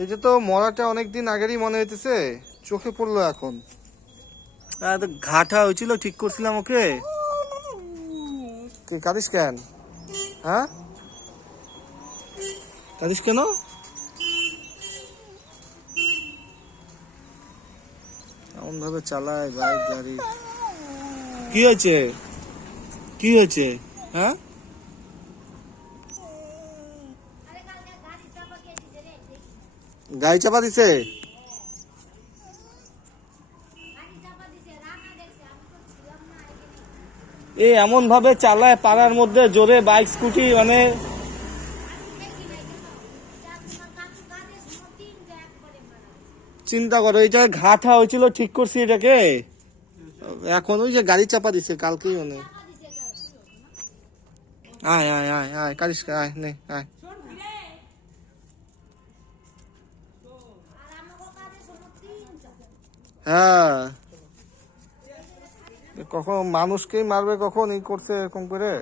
এই যে তো মরাটা অনেকদিন আগেরই মনে হইতেছে, চোখে পড়লো এখন। ঘাটা হয়েছিল, ঠিক করছিলাম ওকে। কে কাঁদিস কেন? হ্যাঁ, কাঁদিস কেন? এমন ভাবে চালায় বাইক গাড়ি। কি হয়েছে? কি হয়েছে? হ্যাঁ, গাড়ি চাপা দিছে? এ এমন ভাবে চালায় পাড়ার মধ্যে জোরে বাইক স্কুটি, মানে চিন্তা করো। এই জায়গায় ঘাটা হয়েছিল, ঠিক করছি এটাকে, এখন ওই যে গাড়ি চাপা দিছে কালকেই মনে। আয় আয় আয় আয় কারিস, আয় নে আয়। হ্যাঁ, কখন মানুষকেই মারবে, কখন ই করছে এরকম করে।